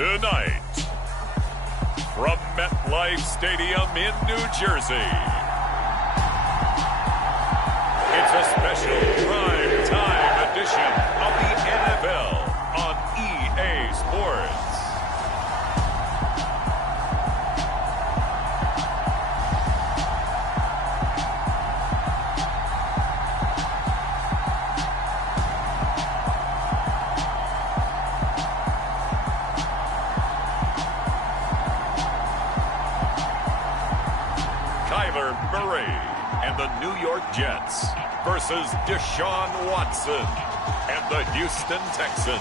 Tonight, from MetLife Stadium in New Jersey, it's a special prime time edition of the NFL on EA Sports. Kyler Murray and the New York Jets versus Deshaun Watson and the Houston Texans.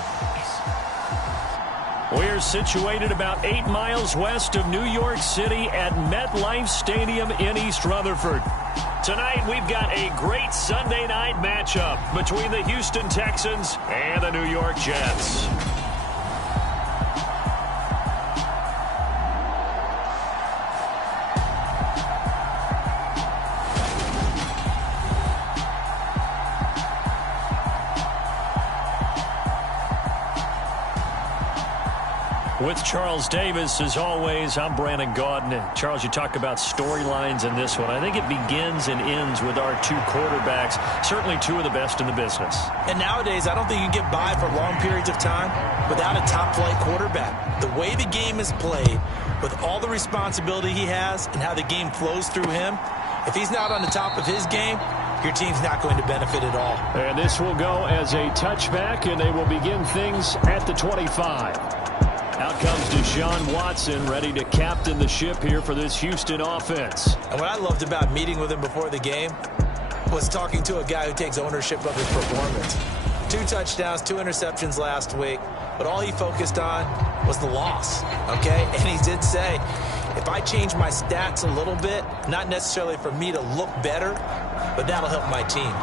We're situated about 8 miles west of New York City at MetLife Stadium in East Rutherford. Tonight, we've got a great Sunday night matchup between the Houston Texans and the New York Jets. With Charles Davis, as always, I'm Brandon Gaudin. Charles, you talk about storylines in this one. I think it begins and ends with our two quarterbacks, certainly two of the best in the business. And nowadays, I don't think you can get by for long periods of time without a top-flight quarterback. The way the game is played, with all the responsibility he has and how the game flows through him, if he's not on the top of his game, your team's not going to benefit at all. And this will go as a touchback, and they will begin things at the 25. Out comes Deshaun Watson, ready to captain the ship here for this Houston offense. And what I loved about meeting with him before the game was talking to a guy who takes ownership of his performance. 2 touchdowns, 2 interceptions last week, but all he focused on was the loss, okay? And he did say, if I change my stats a little bit, not necessarily for me to look better, but that'll help my team.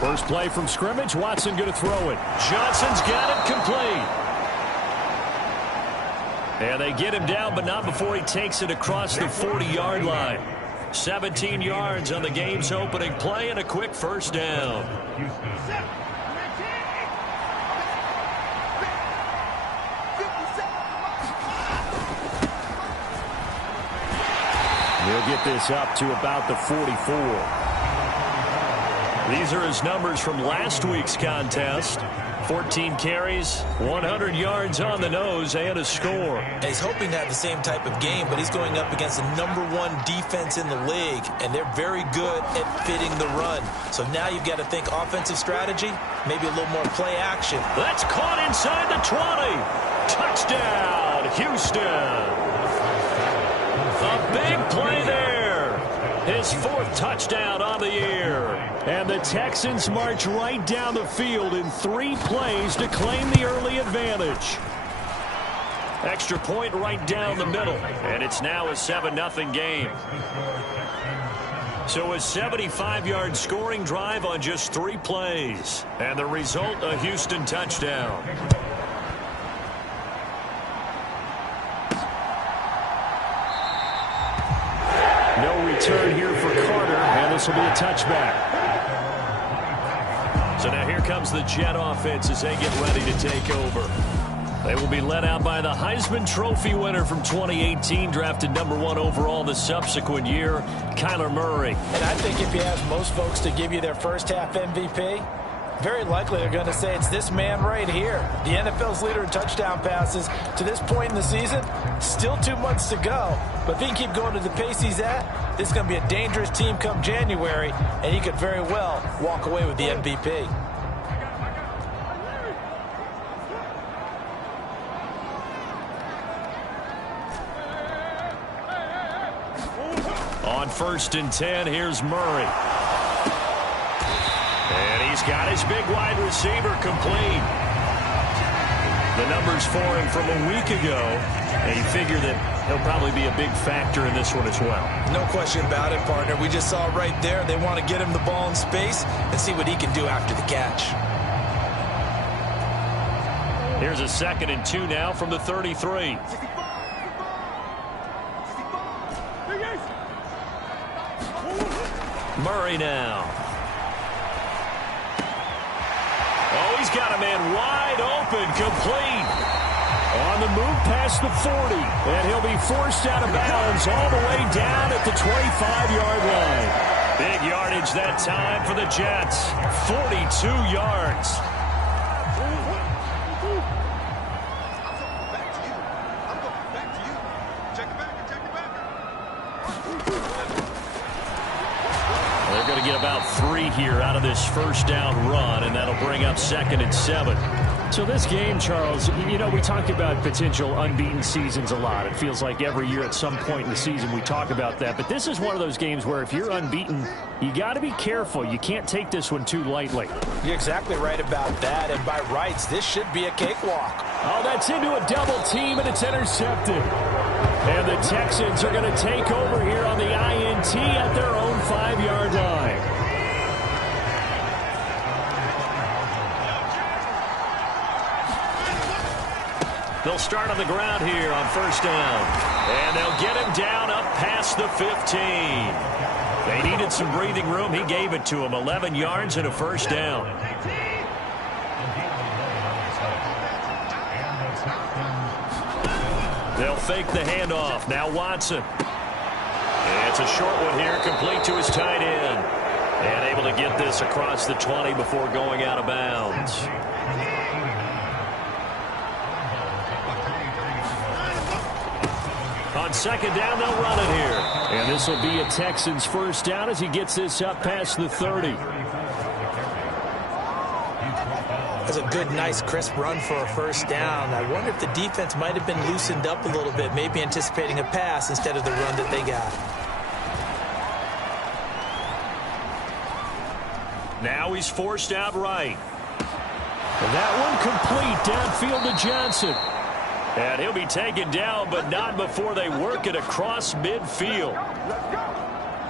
First play from scrimmage, Watson going to throw it. Johnson's got it complete. And they get him down, but not before he takes it across the 40-yard line. 17 yards on the game's opening play and a quick first down. He'll get this up to about the 44. These are his numbers from last week's contest. 14 carries, 100 yards on the nose, and a score. And he's hoping to have the same type of game, but he's going up against the #1 defense in the league, and they're very good at fitting the run. So now you've got to think offensive strategy, maybe a little more play action. That's caught inside the 20. Touchdown, Houston. A big play there. His 4th touchdown on the year. And the Texans march right down the field in 3 plays to claim the early advantage. Extra point right down the middle. And it's now a 7-0 game. So a 75-yard scoring drive on just 3 plays. And the result, a Houston touchdown. No return here for Carter, and this will be a touchback. So now here comes the Jet offense as they get ready to take over. They will be led out by the Heisman Trophy winner from 2018, drafted #1 overall the subsequent year, Kyler Murray. And I think if you ask most folks to give you their first half MVP, very likely they're going to say it's this man right here. The NFL's leader in touchdown passes to this point in the season. Still 2 months to go. But if he can keep going to the pace he's at, this is going to be a dangerous team come January, and he could very well walk away with the MVP. On 1st and 10, here's Murray. And he's got his big wide receiver complete. The numbers for him from a week ago, and you figure that he'll probably be a big factor in this one as well. No question about it, partner. We just saw right there they want to get him the ball in space and see what he can do after the catch. Here's a 2nd and 2 now from the 33. Murray now. Oh, he's got a man wide open, complete. On the move past the 40, and he'll be forced out of bounds all the way down at the 25-yard line. Big yardage that time for the Jets. 42 yards. They're going to get about 3 here out of this first down run, and that'll bring up 2nd and 7. So this game, Charles, you know, we talk about potential unbeaten seasons a lot. It feels like every year at some point in the season we talk about that. But this is one of those games where if you're unbeaten, you got to be careful. You can't take this one too lightly. You're exactly right about that. And by rights, this should be a cakewalk. Oh, that's into a double team, and it's intercepted. And the Texans are going to take over here on the INT at their own 5-yard line. They'll start on the ground here on first down. And they'll get him down up past the 15. They needed some breathing room. He gave it to him. 11 yards and a first down. They'll fake the handoff. Now Watson. It's a short one here, complete to his tight end. And able to get this across the 20 before going out of bounds. On second down, they'll run it here. And this will be a Texans first down as he gets this up past the 30. That's a good, nice, crisp run for a first down. I wonder if the defense might have been loosened up a little bit, maybe anticipating a pass instead of the run that they got. Now he's forced out right. And that one complete downfield to Johnson. And he'll be taken down, but not before they work it across midfield.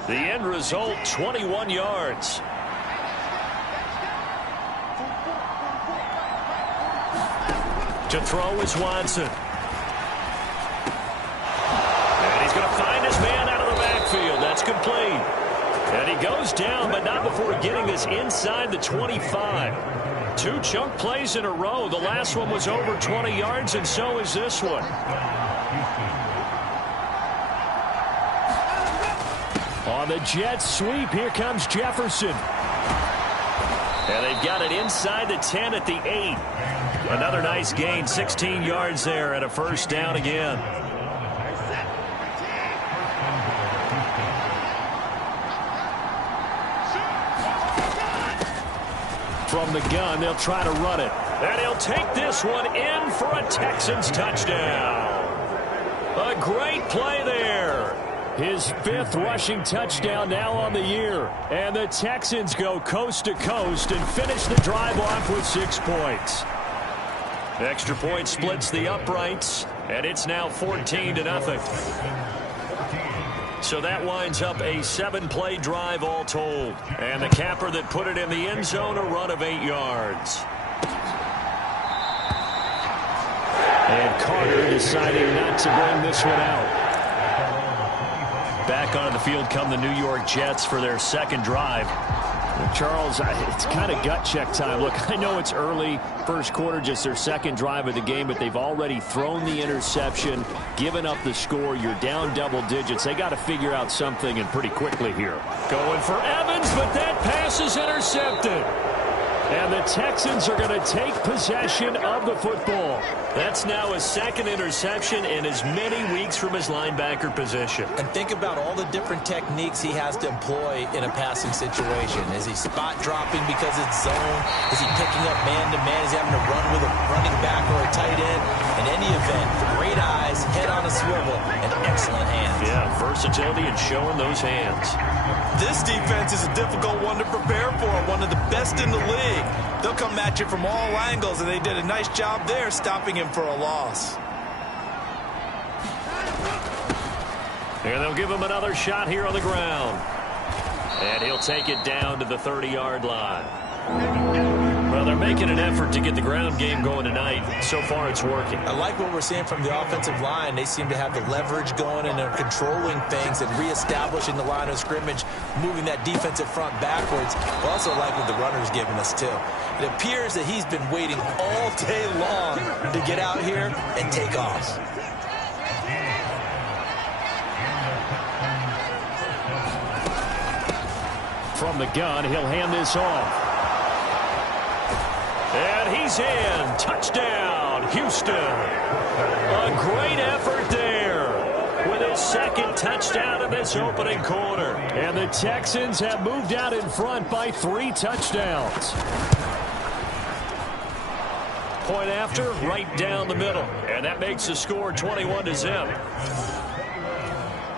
The end result, 21 yards. To throw is Watson. And he's going to find his man out of the backfield. That's complete. And he goes down, but not before getting this inside the 25. 2 chunk plays in a row. The last one was over 20 yards, and so is this one. On the Jets sweep, here comes Jefferson. And they've got it inside the 10 at the 8. Another nice gain, 16 yards there, and a first down again. From the gun, they'll try to run it. And he'll take this one in for a Texans touchdown. A great play there. His 5th rushing touchdown now on the year. And the Texans go coast to coast and finish the drive off with 6 points. Extra point splits the uprights, and it's now 14-0. So that winds up a 7-play drive all told. And the capper that put it in the end zone, a run of 8 yards. And Carter deciding not to bring this one out. Back onto the field come the New York Jets for their second drive. Charles, it's kind of gut check time. Look, I know it's early, first quarter, just their second drive of the game, but they've already thrown the interception, given up the score. You're down double digits. They got to figure out something, and pretty quickly here. Going for Evans, but that pass is intercepted. And the Texans are going to take possession of the football. That's now his 2nd interception in as many weeks from his linebacker position. And think about all the different techniques he has to employ in a passing situation. Is he spot dropping because it's zone? Is he picking up man-to-man? Is he having to run with a running back or a tight end? In any event, great eyes, head on a swivel, and excellent hands. Yeah, versatility and showing those hands. This defense is a difficult one to prepare for, one of the best in the league. They'll come at you from all angles, and they did a nice job there stopping him for a loss. And they'll give him another shot here on the ground. And he'll take it down to the 30-yard line. Well, they're making an effort to get the ground game going tonight. So far, it's working. I like what we're seeing from the offensive line. They seem to have the leverage going, and they're controlling things and reestablishing the line of scrimmage, moving that defensive front backwards. I also like what the runner's giving us, too. It appears that he's been waiting all day long to get out here and take off. From the gun, he'll hand this off. And he's in. Touchdown, Houston. A great effort there with his second touchdown in this opening quarter. And the Texans have moved out in front by 3 touchdowns. Point after, right down the middle. And that makes the score 21-0.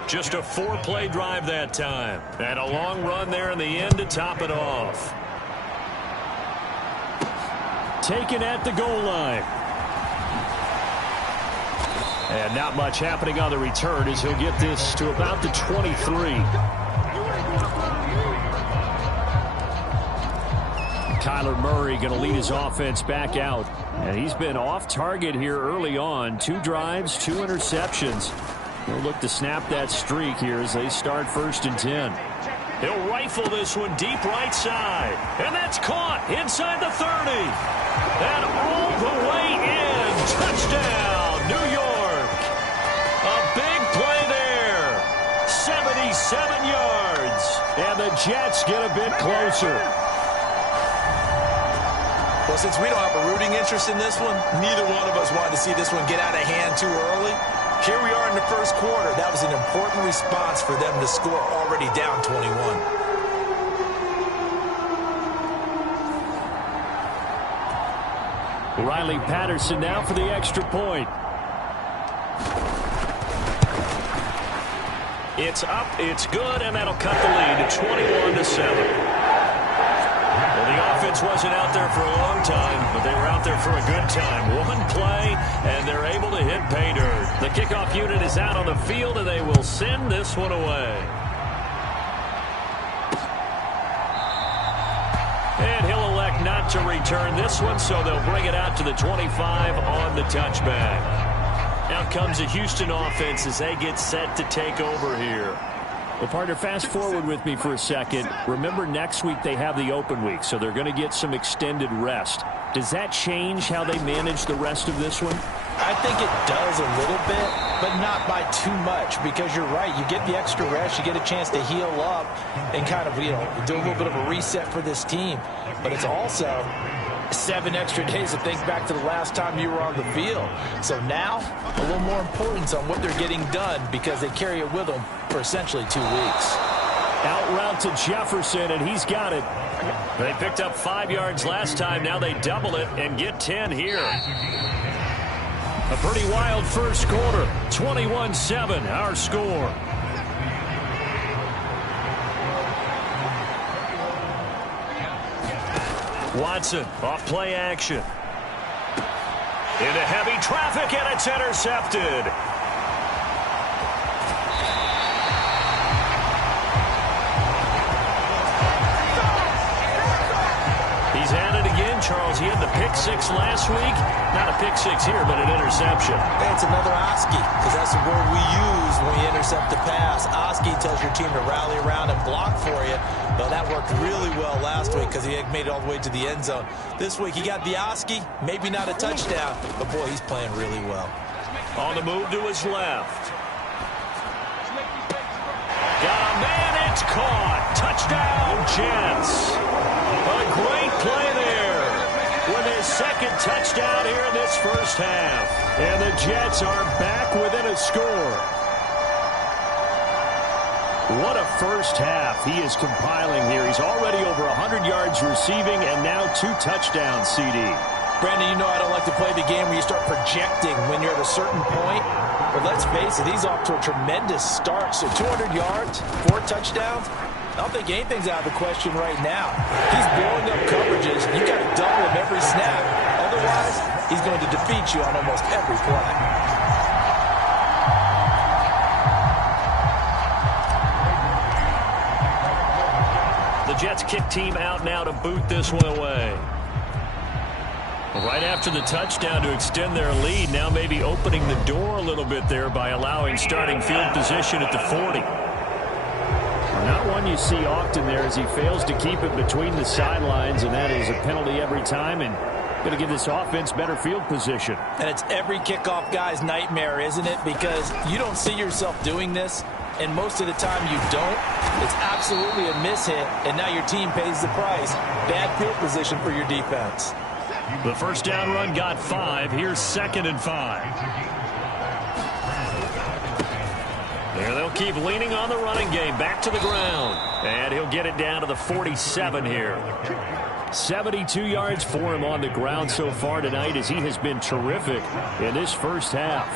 Just a 4-play drive that time. And a long run there in the end to top it off. Taken at the goal line. And not much happening on the return as he'll get this to about the 23. Kyler Murray going to lead his offense back out. And he's been off target here early on. 2 drives, 2 interceptions. He'll look to snap that streak here as they start 1st and 10. He'll rifle this one deep right side. And that's caught inside the 30. And all the way in. Touchdown, New York. A big play there. 77 yards. And the Jets get a bit closer. Well, since we don't have a rooting interest in this one, neither one of us wanted to see this one get out of hand too early. Here we are in the first quarter. That was an important response for them to score already down 21. Riley Patterson now for the extra point. It's up, it's good, and that'll cut the lead to 21-7. Well, the offense wasn't out there for a long time, but they were out there for a good time. One play, and they're able to hit pay dirt. The kickoff unit is out on the field, and they will send this one away. And he'll elect not to return this one, so they'll bring it out to the 25 on the touchback. Out comes the Houston offense as they get set to take over here. Well, partner, fast forward with me for a second. Remember, next week they have the open week, so they're going to get some extended rest. Does that change how they manage the rest of this one? I think it does a little bit, but not by too much, because you're right. You get the extra rest. You get a chance to heal up and kind of, do a little bit of a reset for this team. But it's also 7 extra days to think back to the last time you were on the field. So now, a little more importance on what they're getting done because they carry it with them for essentially 2 weeks. Out route to Jefferson, and he's got it. They picked up 5 yards last time. Now they double it and get 10 here. A pretty wild first quarter. 21-7, our score. Watson, off play action. Into heavy traffic, and it's intercepted. He's at it again, Charles. He had the pick 6 last week. Not a pick 6 here, but an interception. And it's another Oski, because that's the word we use when we intercept the pass. Oski tells your team to rally around and block for you. But that worked really well last week because he had made it all the way to the end zone. This week he got the Oski, maybe not a touchdown, but boy, he's playing really well. On the move to his left. Got a man, it's caught. Touchdown, Jets. A great play there with his second touchdown here in this first half. And the Jets are back within a score. What a first half he is compiling here. He's already over 100 yards receiving and now 2 touchdowns, CD. Brandon, you know I don't like to play the game where you start projecting when you're at a certain point. But let's face it, he's off to a tremendous start. So 200 yards, 4 touchdowns. I don't think anything's out of the question right now. He's blowing up coverages. You got to double him every snap. Otherwise, he's going to defeat you on almost every play. The Jets kick team out now to boot this one away. Right after the touchdown to extend their lead, now maybe opening the door a little bit there by allowing starting field position at the 40. Not one you see often there as he fails to keep it between the sidelines, and that is a penalty every time, and going to give this offense better field position. And it's every kickoff guy's nightmare, isn't it? Because you don't see yourself doing this, and most of the time you don't. It's absolutely a mishit, and now your team pays the price. Bad field position for your defense. The first down run got 5. Here's 2nd and 5. There they'll keep leaning on the running game. Back to the ground. And he'll get it down to the 47 here. 72 yards for him on the ground so far tonight as he has been terrific in this first half.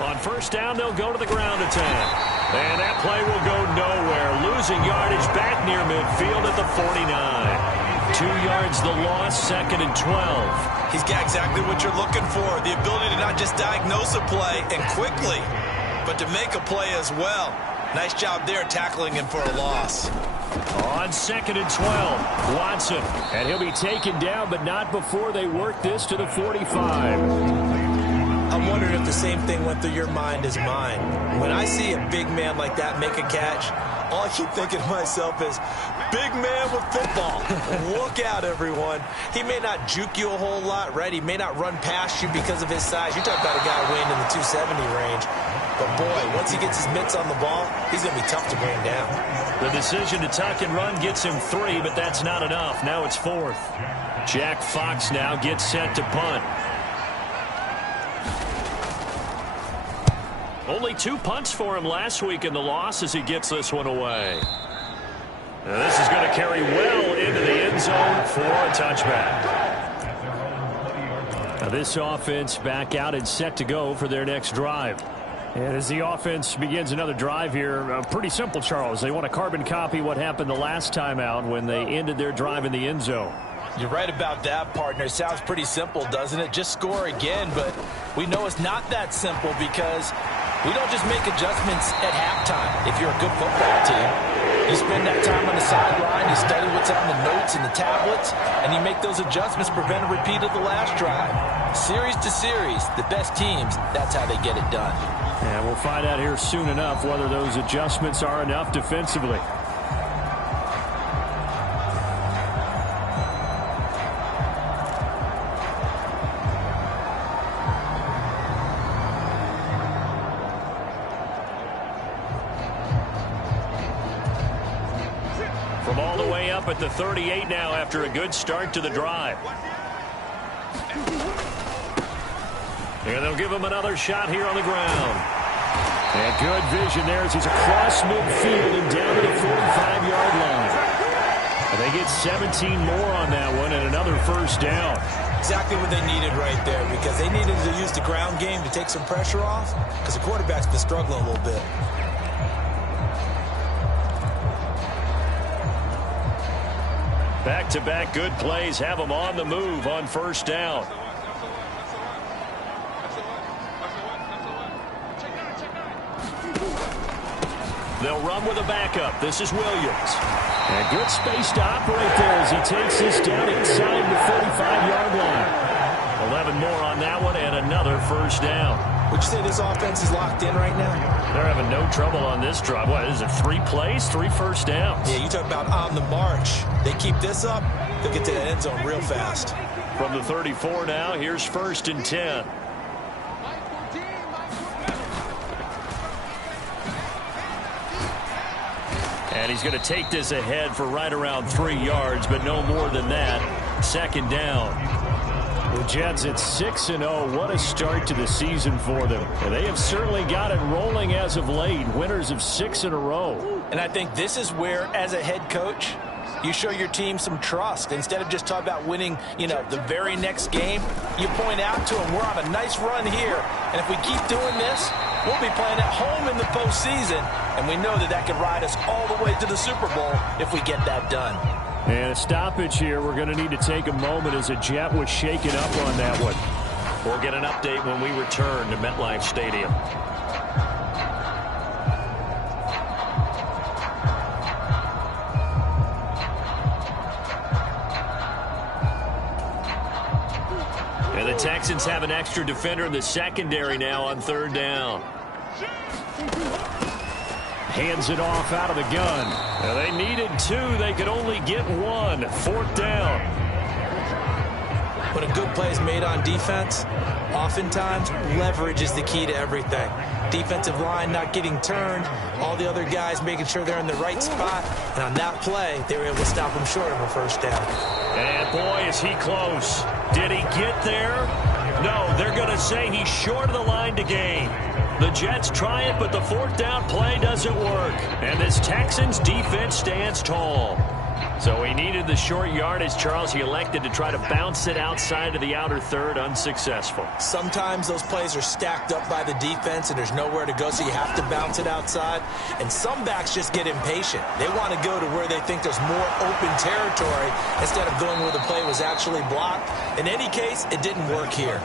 On first down, they'll go to the ground attack. And that play will go nowhere. Losing yardage back near midfield at the 49. 2 yards the loss, 2nd and 12. He's got exactly what you're looking for. The ability to not just diagnose a play and quickly, but to make a play as well. Nice job there tackling him for a loss. On 2nd and 12, Watson. And he'll be taken down, but not before they work this to the 45. I'm wondering if the same thing went through your mind as mine. When I see a big man like that make a catch, all I keep thinking to myself is, big man with football. Look out, everyone. He may not juke you a whole lot, right? He may not run past you because of his size. You're talking about a guy weighing in the 270 range. But, boy, once he gets his mitts on the ball, he's going to be tough to bring down. The decision to tuck and run gets him 3, but that's not enough. Now it's 4th. Jack Fox now gets set to punt. Only 2 punts for him last week in the loss as he gets this one away. Now this is going to carry well into the end zone for a touchback. Now this offense back out and set to go for their next drive. And as the offense begins another drive here, pretty simple, Charles. They want to carbon copy what happened the last time out when they ended their drive in the end zone. You're right about that, partner. Sounds pretty simple, doesn't it? Just score again, but we know it's not that simple because we don't just make adjustments at halftime if you're a good football team. You spend that time on the sideline, you study what's on the notes and the tablets, and you make those adjustments, prevent a repeat of the last drive. Series to series, the best teams, that's how they get it done. And we'll find out here soon enough whether those adjustments are enough defensively. From all the way up at the 38 now after a good start to the drive. And they'll give him another shot here on the ground. And good vision there as he's across midfield and down to the 45-yard line. And they get 17 more on that one and another first down. Exactly what they needed right there because they needed to use the ground game to take some pressure off because the quarterback's been struggling a little bit. Back-to-back good plays have them on the move on first down. They'll run with a backup. This is Williams. And good space to operate there as he takes this down inside the 45-yard line. 11 more on that one and another first down. Would you say this offense is locked in right now? They're having no trouble on this drive. What is it, 3 plays, 3 first downs? Yeah, you talk about on the march. They keep this up, they'll get to that end zone real fast. From the 34 now, here's 1st and 10. And he's going to take this ahead for right around 3 yards, but no more than that. 2nd down. The Jets at 6-0. What a start to the season for them. And they have certainly got it rolling as of late. Winners of 6 in a row. And I think this is where, as a head coach, you show your team some trust. Instead of just talking about winning, the very next game, you point out to them, we're on a nice run here. And if we keep doing this, we'll be playing at home in the postseason. And we know that could ride us all the way to the Super Bowl if we get that done. And a stoppage here. We're going to need to take a moment as a Jet was shaken up on that one. We'll get an update when we return to MetLife Stadium. Texans have an extra defender in the secondary now on 3rd down. Hands it off out of the gun. Now they needed 2. They could only get 1. 4th down. When a good play is made on defense, oftentimes leverage is the key to everything. Defensive line not getting turned, all the other guys making sure they're in the right spot, and on that play, they were able to stop him short of a 1st down. And boy, is he close. Did he get there? No, they're going to say he's short of the line to gain. The Jets try it, but the 4th down play doesn't work. And this Texans defense stands tall. So he needed the short yardage, Charles. He elected to try to bounce it outside of the outer third, unsuccessful. Sometimes those plays are stacked up by the defense and there's nowhere to go, so you have to bounce it outside. And some backs just get impatient. They want to go to where they think there's more open territory instead of going where the play was actually blocked. In any case, it didn't work here.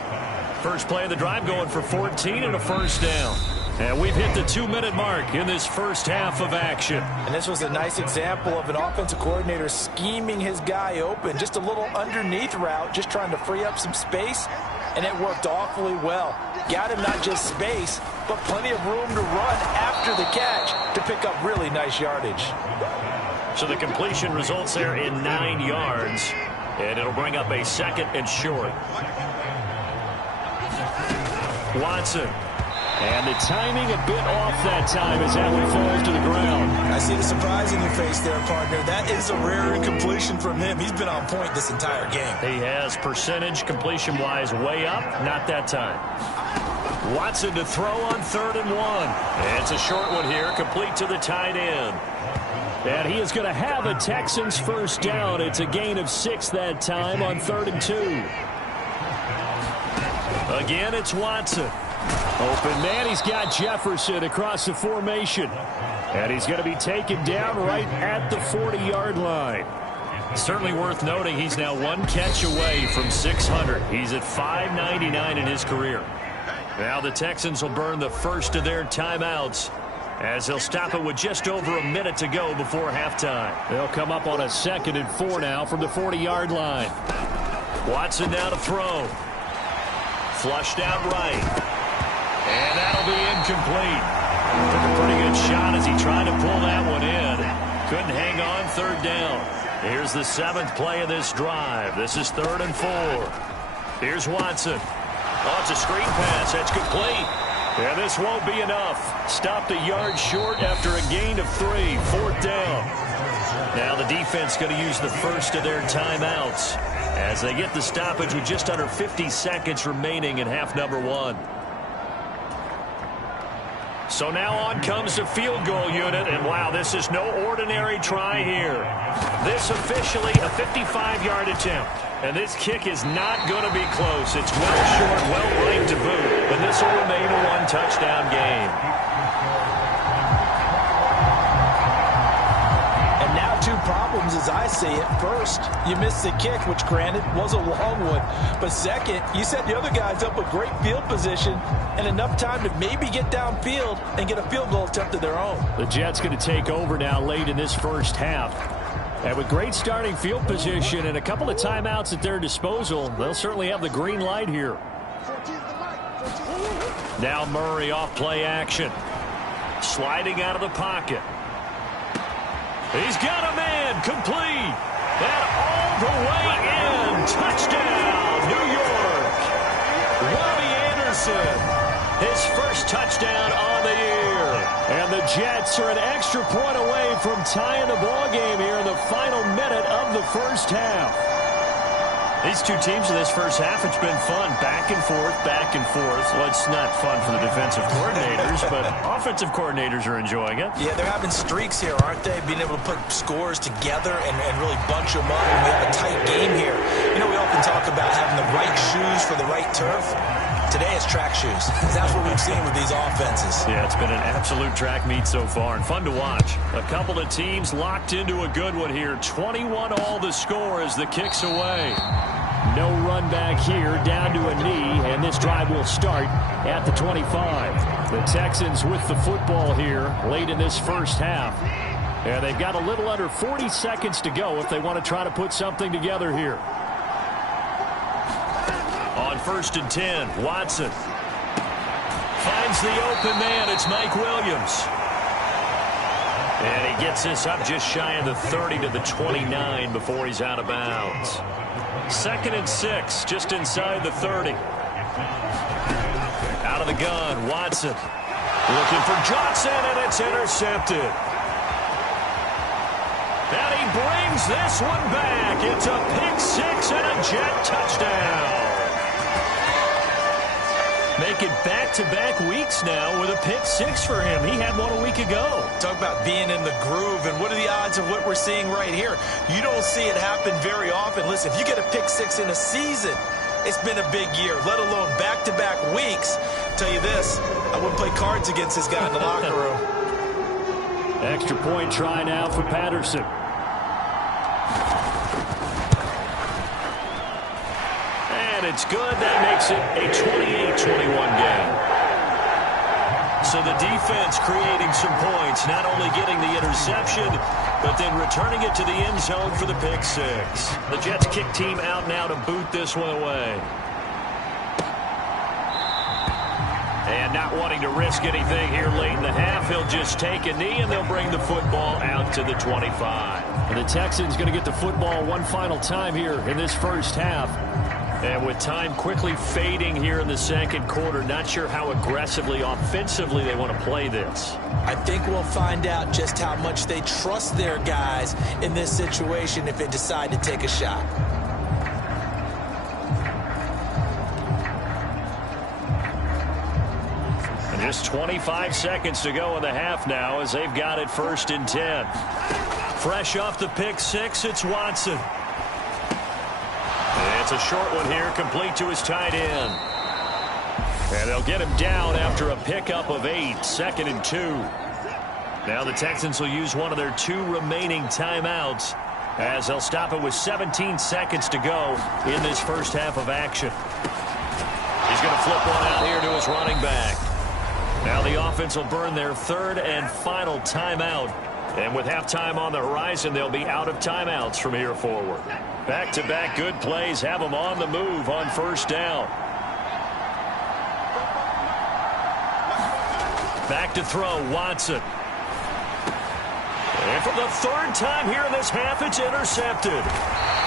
First play of the drive going for 14 and a 1st down. And we've hit the 2-minute mark in this first half of action. And this was a nice example of an offensive coordinator scheming his guy open. Just a little underneath route, just trying to free up some space. And it worked awfully well. Got him not just space, but plenty of room to run after the catch to pick up really nice yardage. So the completion results there in 9 yards. And it'll bring up a 2nd and short. Watson. And the timing a bit off that time as that one falls to the ground. I see the surprise in your face there, partner. That is a rare incompletion from him. He's been on point this entire game. He has percentage completion-wise way up. Not that time. Watson to throw on 3rd and 1. And it's a short one here, complete to the tight end. And he is going to have a Texans 1st down. It's a gain of 6 that time on 3rd and 2. Again, it's Watson. Open man, he's got Jefferson across the formation. And he's going to be taken down right at the 40-yard line. Certainly worth noting he's now 1 catch away from 600. He's at 599 in his career. Now the Texans will burn the first of their timeouts as they'll stop it with just over a minute to go before halftime. They'll come up on a 2nd and 4 now from the 40-yard line. Watson now to throw. Flushed out right. And that'll be incomplete. Took a pretty good shot as he tried to pull that one in. Couldn't hang on 3rd down. Here's the 7th play of this drive. This is 3rd and 4. Here's Watson. Oh, it's a screen pass. That's complete. Yeah, this won't be enough. Stopped a yard short after a gain of 3. 4th down. Now the defense going to use the first of their timeouts as they get the stoppage with just under 50 seconds remaining in half number 1. So now on comes the field goal unit, and wow, this is no ordinary try here. This officially a 55-yard attempt, and this kick is not going to be close. It's well short, well right to boot, and this will remain a 1-touchdown game. And now 2 problems as I see it. First, you missed the kick, which granted was a long one. But second, you set the other guys up with great field position and enough time to maybe get downfield and get a field goal attempt of their own. The Jets going to take over now late in this first half. And with great starting field position and a couple of timeouts at their disposal, they'll certainly have the green light here. Now Murray off play action. Sliding out of the pocket. He's got a man, complete. And all the way in. Touchdown, New York. Robbie Anderson, his first touchdown on the year. And the Jets are an extra point away from tying the ball game here in the final minute of the first half. These 2 teams in this first half, it's been fun. Back and forth, back and forth. Well, it's not fun for the defensive coordinators, but offensive coordinators are enjoying it. Yeah, they're having streaks here, aren't they? Being able to put scores together and really bunch them up. And we have a tight game here. You know, we often talk about having the right shoes for the right turf. Today it's track shoes. That's what we've seen with these offenses. Yeah, it's been an absolute track meet so far and fun to watch. A couple of teams locked into a good one here. 21-all the score as the kick's away. No run back here, down to a knee, and this drive will start at the 25. The Texans with the football here late in this first half. And they've got a little under 40 seconds to go if they want to try to put something together here. On 1st and 10. Watson finds the open man. It's Mike Williams. And he gets this up just shy of the 30 to the 29 before he's out of bounds. 2nd and 6, just inside the 30. Out of the gun, Watson looking for Johnson, and it's intercepted. And he brings this one back. It's a pick six and a Jet touchdown. Make it back-to-back weeks now with a pick six for him. He had one a week ago. Talk about being in the groove, and what are the odds of what we're seeing right here? You don't see it happen very often. Listen, if you get a pick six in a season, it's been a big year, let alone back-to-back weeks. I'll tell you this, I wouldn't play cards against this guy in the locker room. Extra point try now for Patterson. And it's good. That makes it a 28-21 game. So the defense creating some points, not only getting the interception, but then returning it to the end zone for the pick six. The Jets kick team out now to boot this one away. And not wanting to risk anything here late in the half, he'll just take a knee, and they'll bring the football out to the 25. And the Texans going to get the football one final time here in this first half. And with time quickly fading here in the second quarter, not sure how aggressively, offensively they want to play this. I think we'll find out just how much they trust their guys in this situation if they decide to take a shot. And just 25 seconds to go in the half now as they've got it 1st and 10. Fresh off the pick six, it's Watson. It's a short one here, complete to his tight end. And they'll get him down after a pickup of 8, 2nd and 2. Now the Texans will use one of their 2 remaining timeouts as they'll stop it with 17 seconds to go in this first half of action. He's going to flip one out here to his running back. Now the offense will burn their 3rd and final timeout. And with halftime on the horizon, they'll be out of timeouts from here forward. Back-to-back good plays have them on the move on 1st down. Back to throw, Watson. And for the 3rd time here in this half, it's intercepted.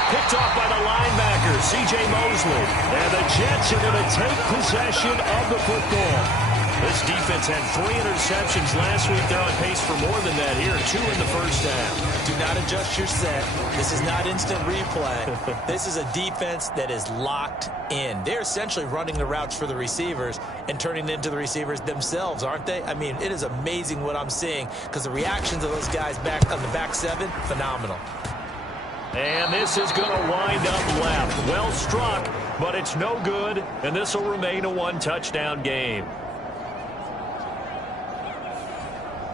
Picked off by the linebacker, C.J. Mosley. And the Jets are going to take possession of the football. This defense had 3 interceptions last week. They're on pace for more than that here. 2 in the first half. Do not adjust your set. This is not instant replay. This is a defense that is locked in. They're essentially running the routes for the receivers and turning them into the receivers themselves, aren't they? I mean, it is amazing what I'm seeing because the reactions of those guys back on the back 7, phenomenal. And this is going to wind up left. Well struck, but it's no good, and this will remain a 1-touchdown game.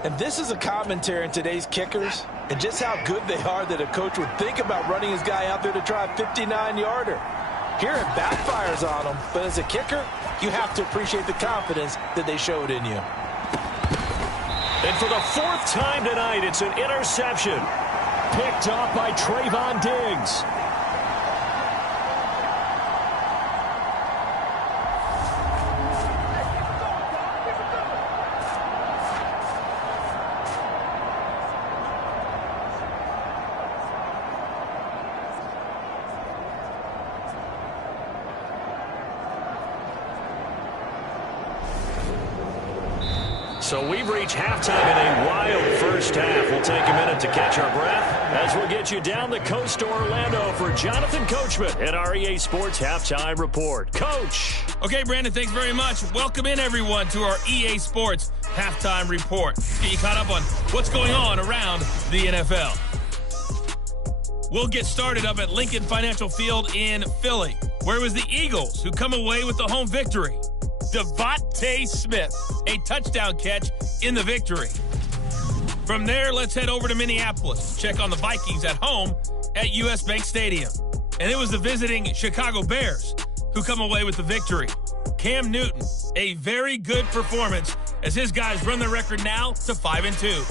And this is a commentary on today's kickers and just how good they are that a coach would think about running his guy out there to try a 59-yarder. Here it backfires on him, but as a kicker, you have to appreciate the confidence that they showed in you. And for the 4th time tonight, it's an interception. Picked off by Trayvon Diggs. So we've reached halftime in a wild first half. We'll take a minute to catch our breath as we'll get you down the coast to Orlando for Jonathan Coachman at our EA Sports Halftime Report. Coach. Okay, Brandon, thanks very much. Welcome in, everyone, to our EA Sports Halftime Report. Let's get you caught up on what's going on around the NFL. We'll get started up at Lincoln Financial Field in Philly, where it was the Eagles who come away with the home victory. Devontae Smith, a touchdown catch in the victory. From there, let's head over to Minneapolis to check on the Vikings at home at US Bank Stadium. And it was the visiting Chicago Bears who come away with the victory. Cam Newton, a very good performance as his guys run their record now to 5-2.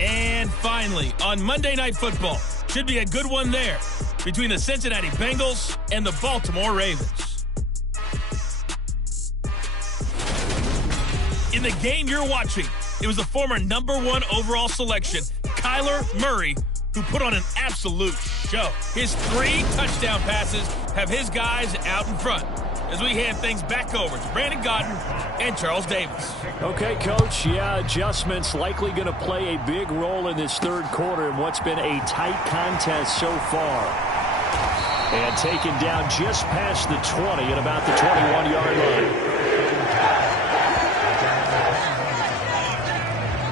And finally, on Monday Night Football, should be a good one there. between the Cincinnati Bengals and the Baltimore Ravens. In the game you're watching, it was the former #1 overall selection, Kyler Murray, who put on an absolute show. His 3 touchdown passes have his guys out in front. As we hand things back over to Brandon Gaudin and Charles Davis. Okay, Coach, adjustments likely going to play a big role in this third quarter in what's been a tight contest so far. And taken down just past the 20 at about the 21-yard line.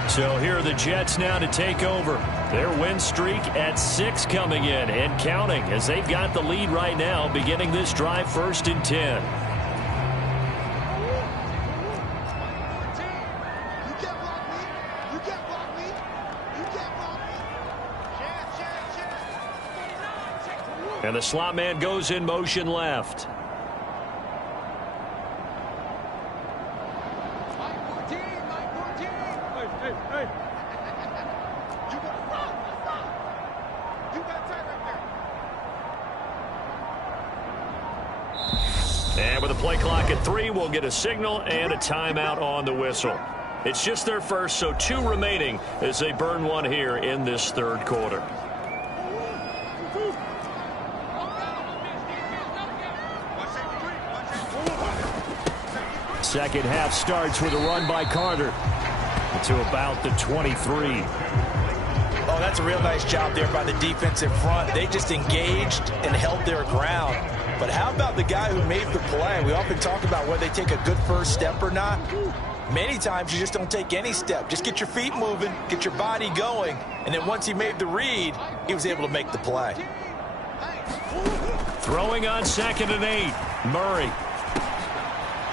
So here are the Jets now to take over. Their win streak at 6 coming in and counting as they've got the lead right now beginning this drive 1st and 10. And the slot man goes in motion left. And with a play clock at 3, we'll get a signal and a timeout on the whistle. It's just their first, so 2 remaining as they burn one here in this third quarter. Second half starts with a run by Carter to about the 23. Oh, that's a real nice job there by the defensive front. They just engaged and held their ground. But how about the guy who made the play? We often talk about whether they take a good first step or not. Many times you just don't take any step. Just get your feet moving, get your body going, and then once he made the read, he was able to make the play. Throwing on 2nd and 8, Murray.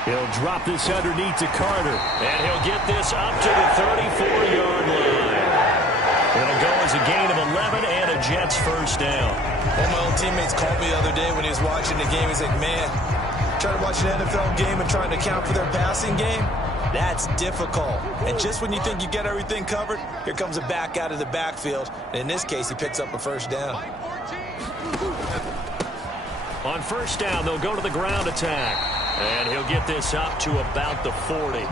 He'll drop this underneath to Carter, and he'll get this up to the 34-yard line. It'll go as a gain of 11 and a Jets first down. One of my old teammates called me the other day when he was watching the game. He's like, man, trying to watch an NFL game and trying to account for their passing game, that's difficult. And just when you think you get everything covered, here comes a back out of the backfield. And in this case, he picks up a first down. On first down, they'll go to the ground attack. And he'll get this up to about the 40.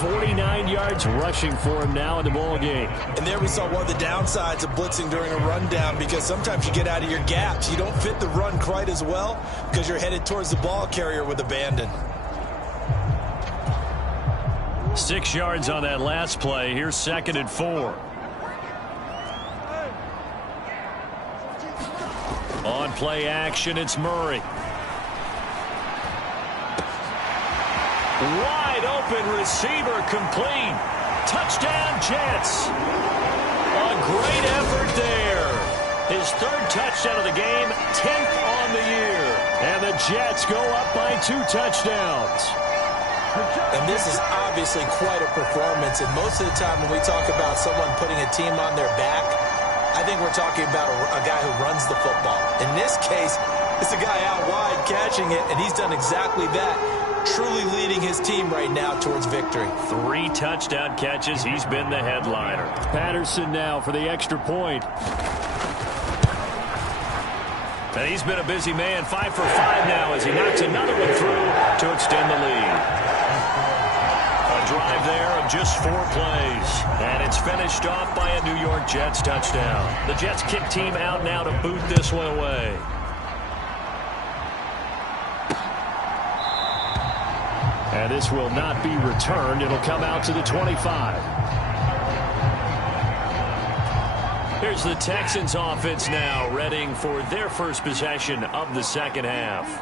49 yards rushing for him now in the ball game. And there we saw one of the downsides of blitzing during a rundown, because sometimes you get out of your gaps. You don't fit the run quite as well because you're headed towards the ball carrier with abandon. 6 yards on that last play. Here's 2nd and 4. On play action, it's Murray. Wide open receiver complete. Touchdown Jets. A great effort there. His 3rd touchdown of the game, 10th on the year. And the Jets go up by 2 touchdowns. And this is obviously quite a performance. And most of the time when we talk about someone putting a team on their back, I think we're talking about a guy who runs the football. In this case, it's a guy out wide catching it, and he's done exactly that. Truly leading his team right now towards victory. 3 touchdown catches. He's been the headliner. Patterson now for the extra point. And he's been a busy man. 5 for 5 now as he knocks another one through to extend the lead. A drive there of just 4 plays. And it's finished off by a New York Jets touchdown. The Jets kick team out now to boot this one away. And this will not be returned. It'll come out to the 25. Here's the Texans offense now, readying for their first possession of the second half.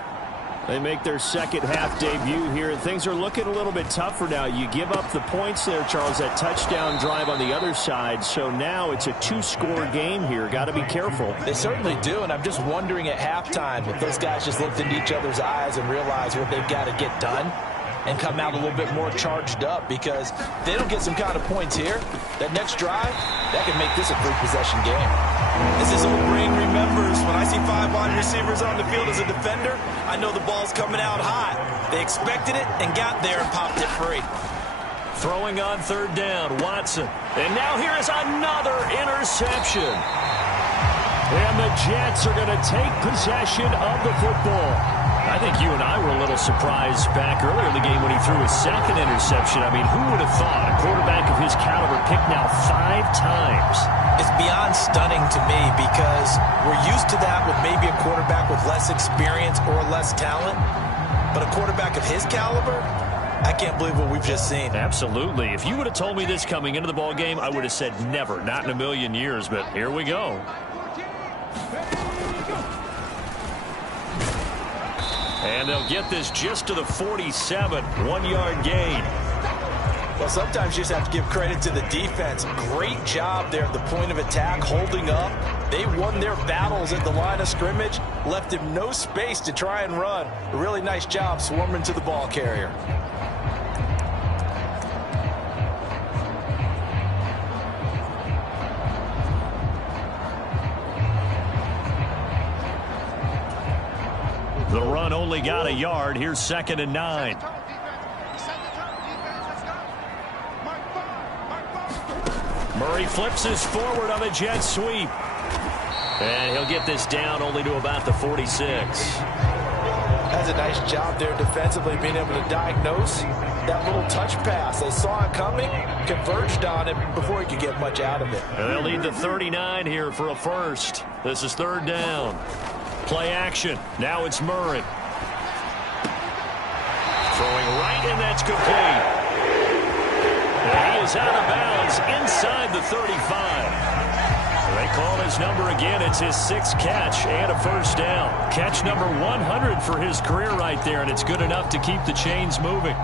They make their second half debut here. Things are looking a little bit tougher now. You give up the points there, Charles, that touchdown drive on the other side. So now it's a 2-score game here. Got to be careful. They certainly do, and I'm just wondering at halftime if those guys just looked into each other's eyes and realized what they've got to get done and come out a little bit more charged up, because if they don't get some kind of points here, that next drive, that could make this a 3-possession game. As his old brain remembers, when I see 5 wide receivers on the field as a defender, I know the ball's coming out hot. They expected it and got there and popped it free. Throwing on 3rd down, Watson. And now here is another interception. And the Jets are going to take possession of the football. I think you and I were a little surprised back earlier in the game when he threw his second interception. I mean, who would have thought a quarterback of his caliber picked now 5 times? It's beyond stunning to me because we're used to that with maybe a quarterback with less experience or less talent. But a quarterback of his caliber, I can't believe what we've just seen. Absolutely. If you would have told me this coming into the ball game, I would have said never, not in a million years. But here we go. And they'll get this just to the 47, 1-yard gain. Well, sometimes you just have to give credit to the defense. Great job there at the point of attack, holding up. They won their battles at the line of scrimmage, left him no space to try and run. A really nice job swarming to the ball carrier. The run only got a yard. Here's 2nd and 9. Murray flips his forward on the jet sweep. And he'll get this down only to about the 46. That's a nice job there defensively, being able to diagnose that little touch pass. They saw it coming, converged on it before he could get much out of it. And they'll need the 39 here for a first. This is 3rd down. Play action. Now it's Murray. Throwing right, and that's complete. And he is out of bounds inside the 35. They call his number again. It's his 6th catch and a first down. Catch number 100 for his career right there, and it's good enough to keep the chains moving.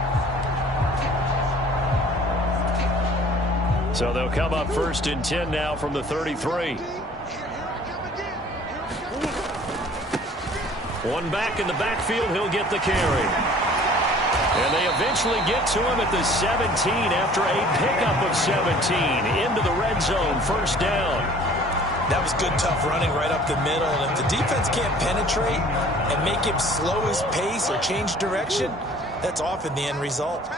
So they'll come up 1st and 10 now from the 33. One back in the backfield, he'll get the carry. And they eventually get to him at the 17 after a pickup of 17 into the red zone, 1st down. That was good, tough running right up the middle. And if the defense can't penetrate and make him slow his pace or change direction, that's often the end result.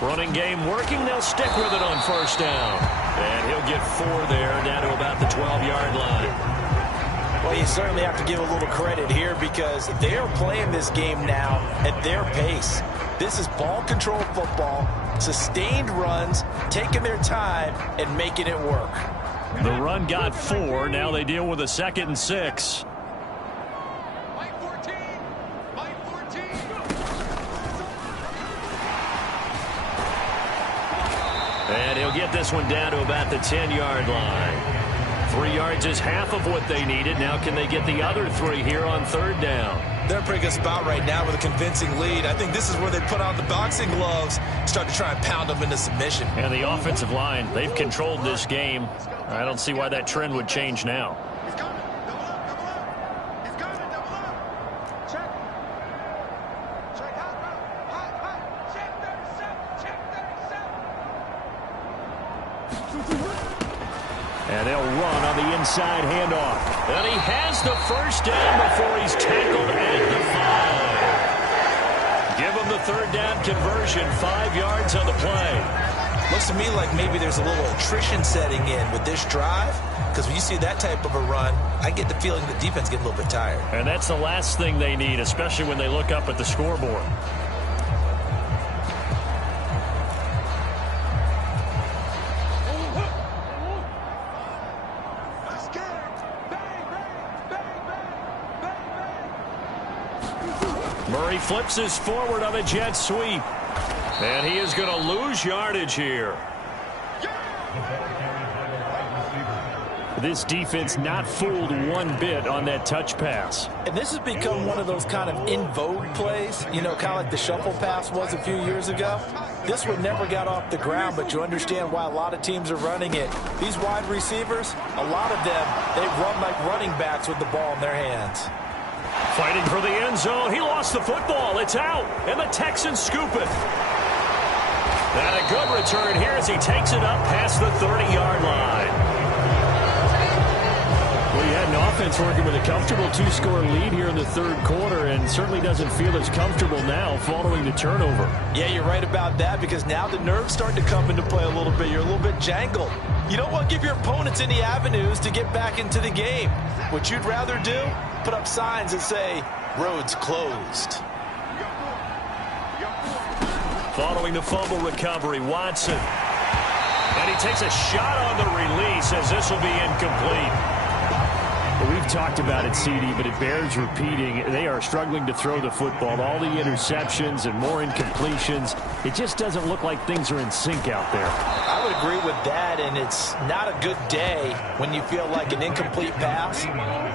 Running game working. They'll stick with it on 1st down. And he'll get 4 there, down to about the 12-yard line. Well, you certainly have to give a little credit here because they are playing this game now at their pace. This is ball control football, sustained runs, taking their time and making it work. The run got 4. Now they deal with a 2nd and 6. And he'll get this one down to about the 10-yard line. 3 yards is half of what they needed. Now can they get the other 3 here on 3rd down? They're in a pretty good spot right now with a convincing lead. I think this is where they put on the boxing gloves, start to try and pound them into submission. And the offensive line, they've controlled this game. I don't see why that trend would change now. And they'll run on the inside handoff. And he has the first down before he's tackled at the 5. Give him the 3rd down conversion, 5 yards on the play. Looks to me like maybe there's a little attrition setting in with this drive, because when you see that type of a run, I get the feeling the defense get a little bit tired. And that's the last thing they need, especially when they look up at the scoreboard. Murray flips his forward on a jet sweep. And he is going to lose yardage here. This defense not fooled one bit on that touch pass. And this has become one of those kind of in vogue plays, you know, kind of like the shuffle pass was a few years ago. This one never got off the ground, but you understand why a lot of teams are running it. These wide receivers, a lot of them, they run like running backs with the ball in their hands. Fighting for the end zone. He lost the football. It's out. And the Texans scoop it. And a good return here as he takes it up past the 30-yard line. Well, you had an offense working with a comfortable 2-score lead here in the third quarter and certainly doesn't feel as comfortable now following the turnover. Yeah, you're right about that because now the nerves start to come into play a little bit. You're a little bit jangled. You don't want to give your opponents any avenues to get back into the game. What you'd rather do, put up signs that say, roads closed. Following the fumble recovery, Watson. And he takes a shot on the release as this will be incomplete. Well, we've talked about it, CD, but it bears repeating. They are struggling to throw the football. All the interceptions and more incompletions. It just doesn't look like things are in sync out there. I would agree with that, and it's not a good day when you feel like an incomplete pass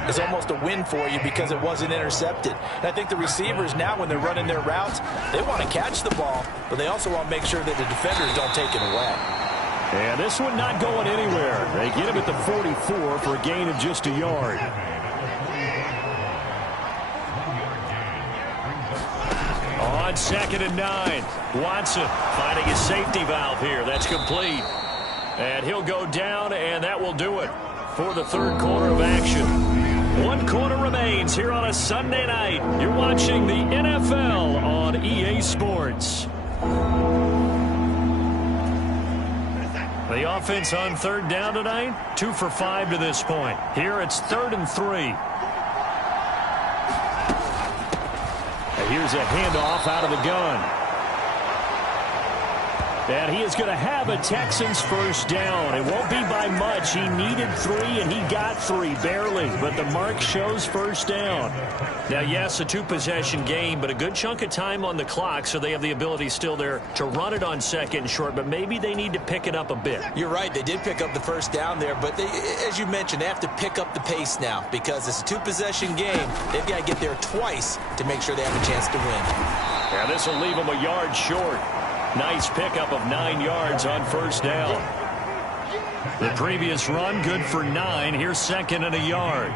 is almost a win for you because it wasn't intercepted. And I think the receivers now, when they're running their routes, they want to catch the ball, but they also want to make sure that the defenders don't take it away. And this one not going anywhere. They get him at the 44 for a gain of just a yard. On 2nd and 9, Watson finding his safety valve here. That's complete. And he'll go down, and that will do it for the third quarter of action. 1 quarter remains here on a Sunday night. You're watching the NFL on EA Sports. The offense on 3rd down tonight, 2 for 5 to this point. Here it's 3rd and 3. And here's a handoff out of the gun. And he is going to have a Texans first down. It won't be by much. He needed 3, and he got 3, barely. But the mark shows first down. Now, yes, a 2-possession game, but a good chunk of time on the clock, so they have the ability still there to run it on 2nd and short, but maybe they need to pick it up a bit. You're right. They did pick up the first down there, but they, as you mentioned, they have to pick up the pace now because it's a 2-possession game. They've got to get there twice to make sure they have a chance to win. Yeah, this will leave them a yard short. Nice pickup of 9 yards on first down. The previous run, good for 9. Here's 2nd and a yard.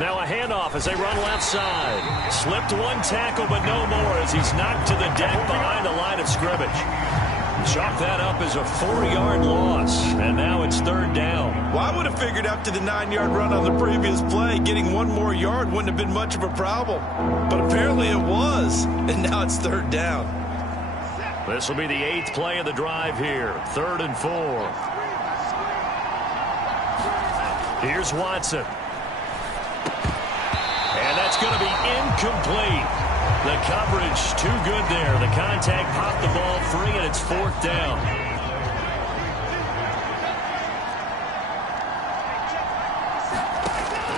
Now a handoff as they run left side. Slipped 1 tackle, but no more as he's knocked to the deck behind the line of scrimmage. Chalk that up as a 4-yard loss, and now it's 3rd down. Well, I would have figured after the 9-yard run on the previous play, getting 1 more yard wouldn't have been much of a problem. But apparently it was, and now it's 3rd down. This will be the 8th play of the drive here, 3rd and 4. Here's Watson. And that's going to be incomplete. The coverage too good there. The contact popped the ball free, and it's 4th down.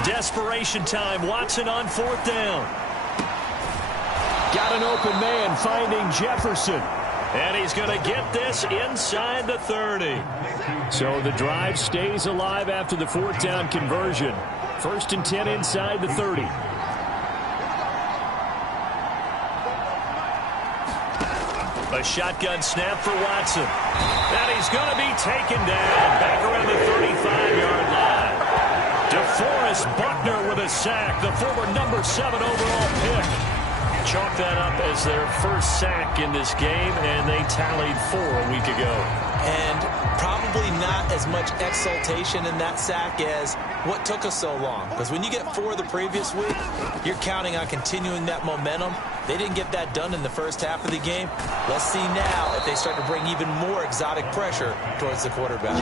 Desperation time. Watson on 4th down. Got an open man finding Jefferson. And he's going to get this inside the 30. So the drive stays alive after the 4th down conversion. 1st and 10 inside the 30. A shotgun snap for Watson. And he's going to be taken down back around the 35-yard line. DeForest Buckner with a sack, the former number 7 overall pick. Chalk that up as their first sack in this game, and they tallied 4 a week ago. And probably not as much exultation in that sack as what took us so long. Because when you get 4 the previous week, you're counting on continuing that momentum. They didn't get that done in the first half of the game. Let's see now if they start to bring even more exotic pressure towards the quarterback.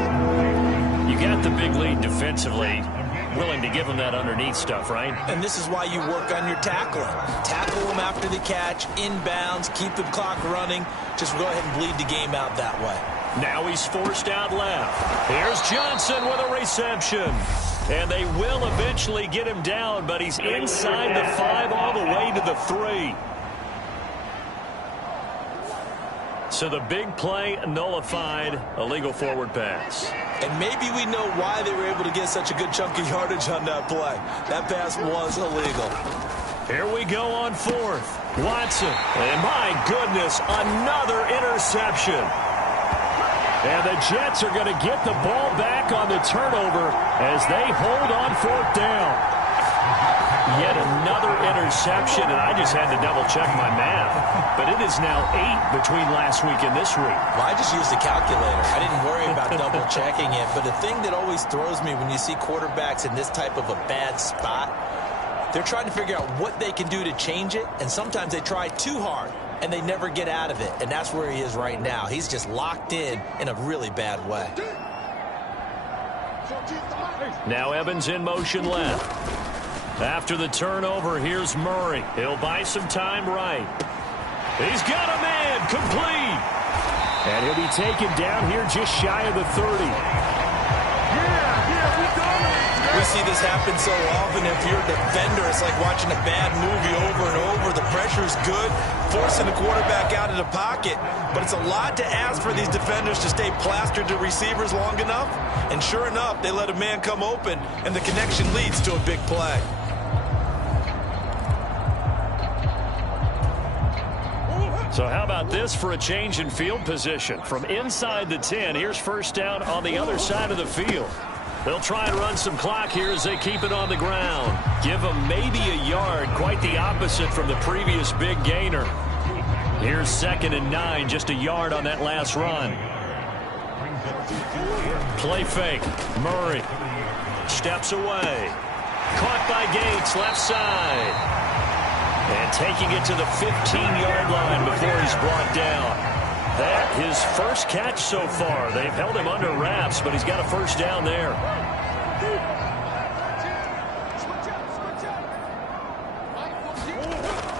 You got the big lead defensively. Willing to give them that underneath stuff, right? And this is why you work on your tackling. Tackle them after the catch, inbounds, keep the clock running. Just go ahead and bleed the game out that way. Now he's forced out left. Here's Johnson with a reception. And they will eventually get him down, but he's inside the 5 all the way to the 3. So the big play nullified, illegal forward pass. And maybe we know why they were able to get such a good chunk of yardage on that play. That pass was illegal. Here we go on 4th. Watson. And my goodness, another interception. And the Jets are going to get the ball back on the turnover as they hold on 4th down. Yet another interception, and I just had to double-check my math. But it is now 8 between last week and this week. Well, I just used a calculator. I didn't worry about double-checking it. But the thing that always throws me when you see quarterbacks in this type of a bad spot, they're trying to figure out what they can do to change it, and sometimes they try too hard, and they never get out of it. And that's where he is right now. He's just locked in a really bad way. Now Evans in motion left. After the turnover, here's Murray. He'll buy some time right. He's got a man complete. And he'll be taken down here just shy of the 30. We see this happen so often. If you're a defender, it's like watching a bad movie over and over. The pressure's good, forcing the quarterback out of the pocket. But it's a lot to ask for these defenders to stay plastered to receivers long enough. And sure enough, they let a man come open, and the connection leads to a big play. So how about this for a change in field position? From inside the 10, here's first down on the other side of the field. They'll try and run some clock here as they keep it on the ground. Give them maybe a yard, quite the opposite from the previous big gainer. Here's 2nd and 9, just a yard on that last run. Play fake. Murray steps away. Caught by Gates, left side. And taking it to the 15-yard line before he's brought down. That his first catch so far. They've held him under wraps, but he's got a first down there.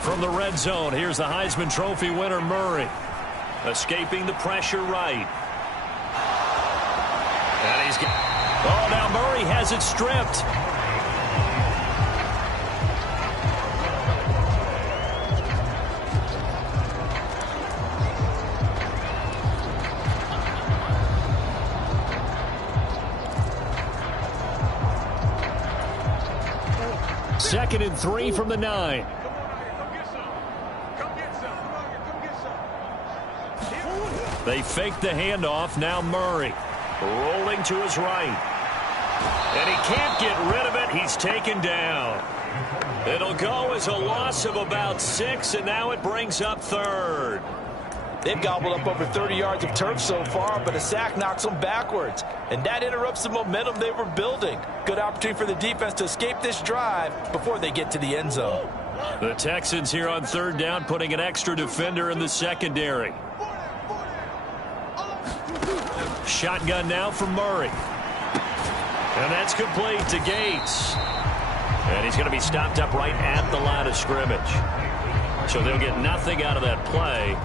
From the red zone, here's the Heisman Trophy winner, Murray. Escaping the pressure right. And he's oh, now Murray has it stripped. Second and 3 from the 9. They fake the handoff. Now Murray rolling to his right. And he can't get rid of it. He's taken down. It'll go as a loss of about 6, and now it brings up 3rd. They've gobbled up over 30 yards of turf so far, but a sack knocks them backwards. And that interrupts the momentum they were building. Good opportunity for the defense to escape this drive before they get to the end zone. The Texans here on 3rd down, putting an extra defender in the secondary. Shotgun now from Murray. And that's complete to Gates. And he's going to be stopped up right at the line of scrimmage. So they'll get nothing out of that play.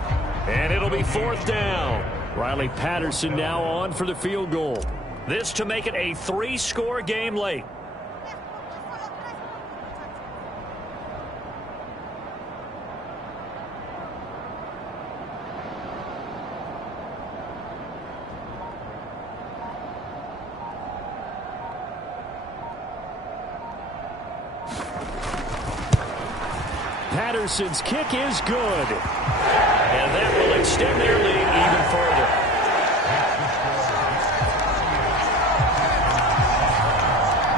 And it'll be 4th down. Riley Patterson now on for the field goal. This to make it a 3-score game late. Patterson's kick is good. And that will extend their lead even further.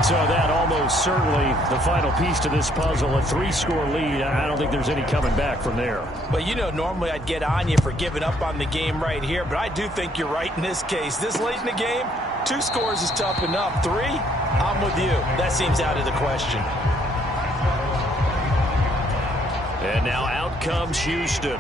So that almost certainly the final piece to this puzzle, a 3-score lead. I don't think there's any coming back from there. But, you know, normally I'd get on you for giving up on the game right here, but I do think you're right in this case. This late in the game, 2 scores is tough enough. 3, I'm with you. That seems out of the question. And now out comes Houston.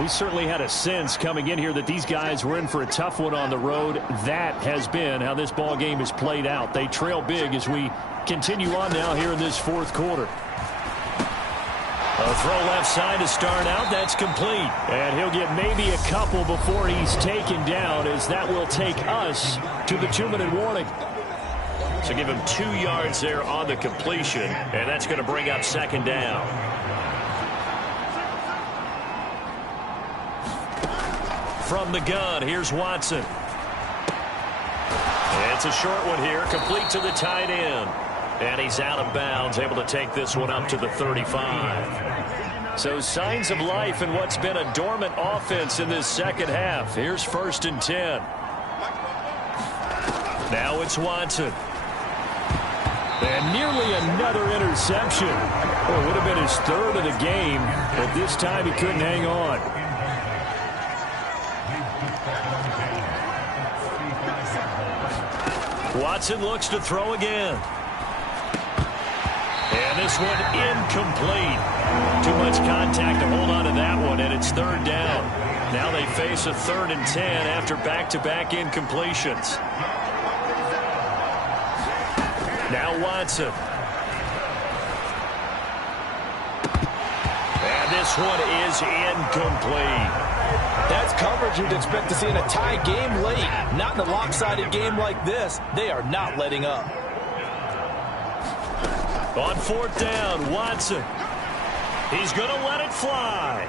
We certainly had a sense coming in here that these guys were in for a tough one on the road. That has been how this ball game is played out. They trail big as we continue on now here in this 4th quarter. A throw left side to start out. That's complete. And he'll get maybe a couple before he's taken down, as that will take us to the 2-minute warning. So give him 2 yards there on the completion, and that's going to bring up 2nd down. From the gun, here's Watson. It's a short one here, complete to the tight end. And he's out of bounds, able to take this one up to the 35. So signs of life in what's been a dormant offense in this second half. Here's 1st and 10. Now it's Watson. And nearly another interception. Well, it would have been his third of the game, but this time he couldn't hang on. Watson looks to throw again. And this one incomplete. Too much contact to hold on to that one, and it's third down. Now they face a 3rd and 10 after back-to-back incompletions. Now Watson. And this one is incomplete. That's coverage you'd expect to see in a tie game late. Not in a lopsided game like this. They are not letting up. On 4th down, Watson. He's going to let it fly.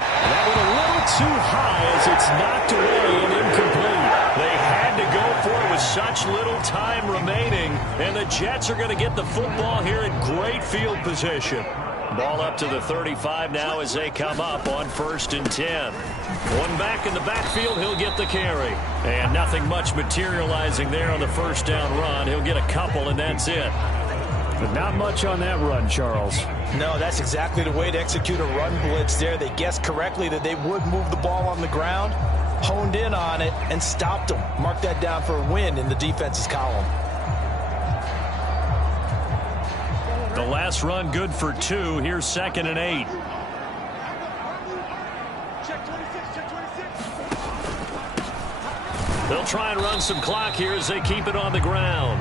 That one a little too high as it's knocked away and incomplete. They had to go for it with such little time remaining, and the Jets are going to get the football here in great field position. Ball up to the 35 now as they come up on 1st and 10. One back in the backfield, he'll get the carry. And nothing much materializing there on the 1st down run. He'll get a couple, and that's it. But not much on that run, Charles. No, that's exactly the way to execute a run blitz there. They guessed correctly that they would move the ball on the ground, honed in on it, and stopped them. Mark that down for a win in the defense's column. The last run good for 2. Here's 2nd and 8. They'll try and run some clock here as they keep it on the ground.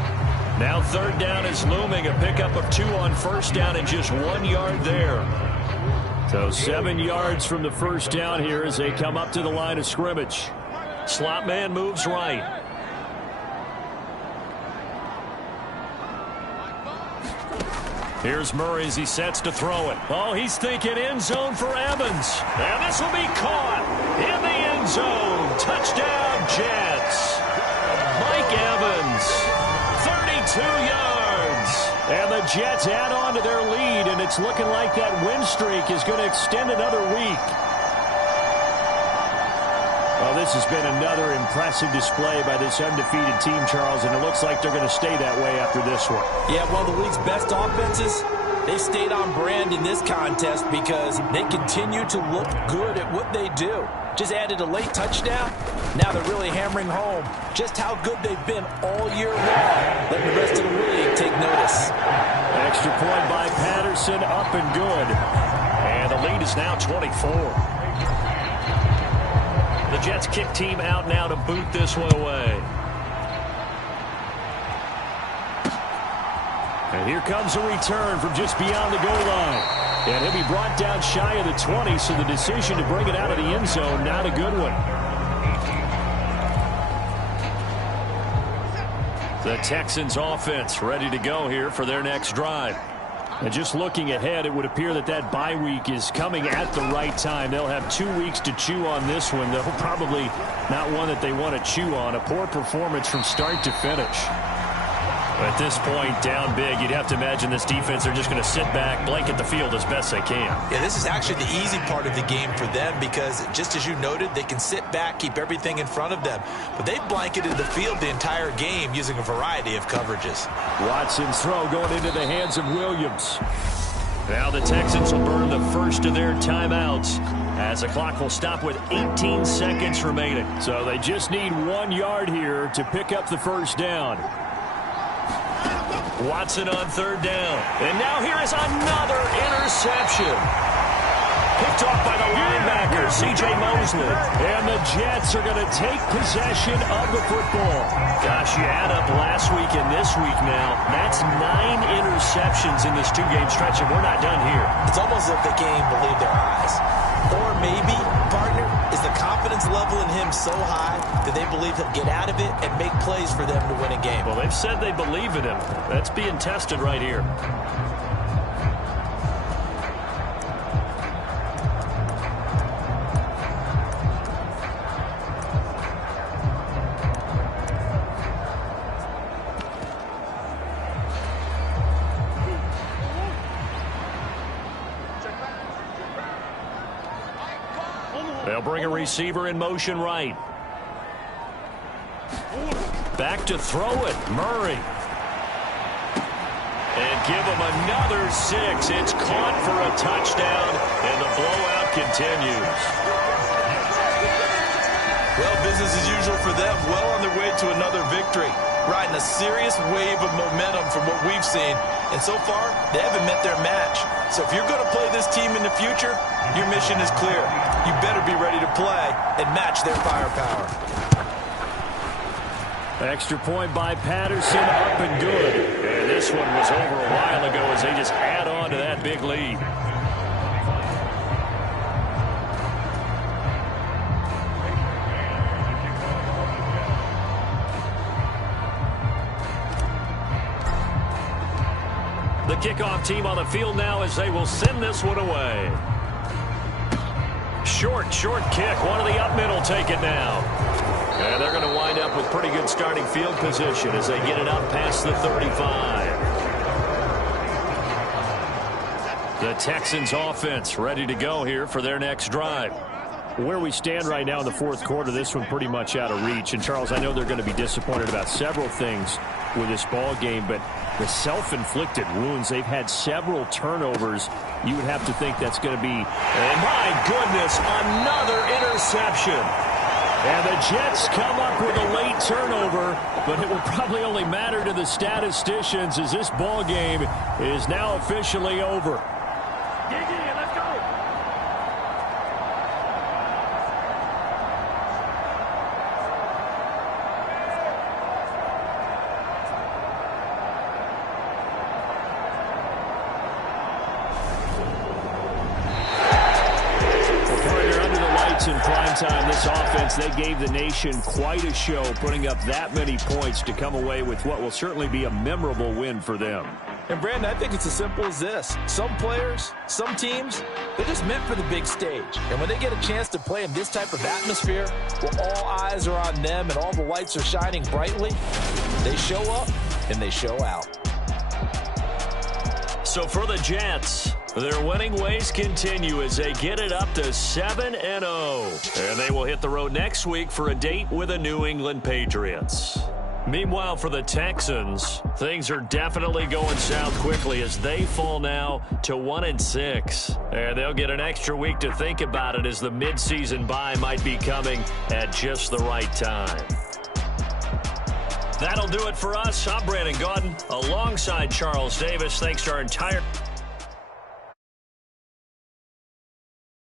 Now 3rd down is looming. A pickup of 2 on 1st down and just 1 yard there. So 7 yards from the 1st down here as they come up to the line of scrimmage. Slot man moves right. Here's Murray as he sets to throw it. Oh, he's thinking end zone for Evans. And this will be caught in the end zone. Touchdown, Jets. Mike Evans, 32 yards. And the Jets add on to their lead, and it's looking like that win streak is going to extend another week. Well, this has been another impressive display by this undefeated team, Charles, and it looks like they're going to stay that way after this one. Yeah, one of the league's best offenses. They stayed on brand in this contest because they continue to look good at what they do. Just added a late touchdown. Now they're really hammering home just how good they've been all year long. Letting the rest of the league take notice. Extra point by Patterson, up and good. And the lead is now 24. The Jets kick team out now to boot this one away. And here comes a return from just beyond the goal line. And he'll be brought down shy of the 20, so the decision to bring it out of the end zone, not a good one. The Texans offense ready to go here for their next drive. And just looking ahead, it would appear that that bye week is coming at the right time. They'll have 2 weeks to chew on this one, though probably not one that they want to chew on. A poor performance from start to finish. At this point, down big, you'd have to imagine this defense are just going to sit back, blanket the field as best they can. Yeah, this is actually the easy part of the game for them because, just as you noted, they can sit back, keep everything in front of them. But they've blanketed the field the entire game using a variety of coverages. Watson's throw going into the hands of Williams. Now the Texans will burn the first of their timeouts as the clock will stop with 18 seconds remaining. So they just need 1 yard here to pick up the first down. Watson on 3rd down. And now here is another interception. Picked off by the linebacker, C.J. Mosley. And the Jets are going to take possession of the football. Gosh, you add up last week and this week now. That's 9 interceptions in this 2-game stretch, and we're not done here. It's almost as if they can't even believe their eyes. Or maybe, partner, is the confidence level in him so high that they believe he'll get out of it and make plays for them to win a game. Well, they've said they believe in him. That's being tested right here. They'll bring a receiver in motion right. Back to throw it. Murray. And give them another 6. It's caught for a touchdown, and the blowout continues. Well, business as usual for them. Well on their way to another victory. Riding a serious wave of momentum from what we've seen. And so far, they haven't met their match. So if you're going to play this team in the future, your mission is clear. You better be ready to play and match their firepower. Extra point by Patterson, up and good. And this one was over a while ago as they just add on to that big lead. The kickoff team on the field now as they will send this one away. Short kick. One of the up middle take it now. And they're going to wind up with pretty good starting field position as they get it up past the 35. The Texans offense ready to go here for their next drive. Where we stand right now in the fourth quarter, this one pretty much out of reach. And, Charles, I know they're going to be disappointed about several things with this ball game, but the self-inflicted wounds, they've had several turnovers. You would have to think that's going to be, and my goodness, another interception. And the Jets come up with a late turnover, but it will probably only matter to the statisticians as this ball game is now officially over. Let's go. In prime time, this offense, they gave the nation quite a show, putting up that many points to come away with what will certainly be a memorable win for them. And, Brandon, I think it's as simple as this. Some players, some teams, they're just meant for the big stage. And when they get a chance to play in this type of atmosphere, where all eyes are on them and all the lights are shining brightly, they show up and they show out. So for the Jets, their winning ways continue as they get it up to 7-0. And they will hit the road next week for a date with the New England Patriots. Meanwhile, for the Texans, things are definitely going south quickly as they fall now to 1-6. And they'll get an extra week to think about it as the midseason bye might be coming at just the right time. That'll do it for us. I'm Brandon Gaudin alongside Charles Davis. Thanks to our entire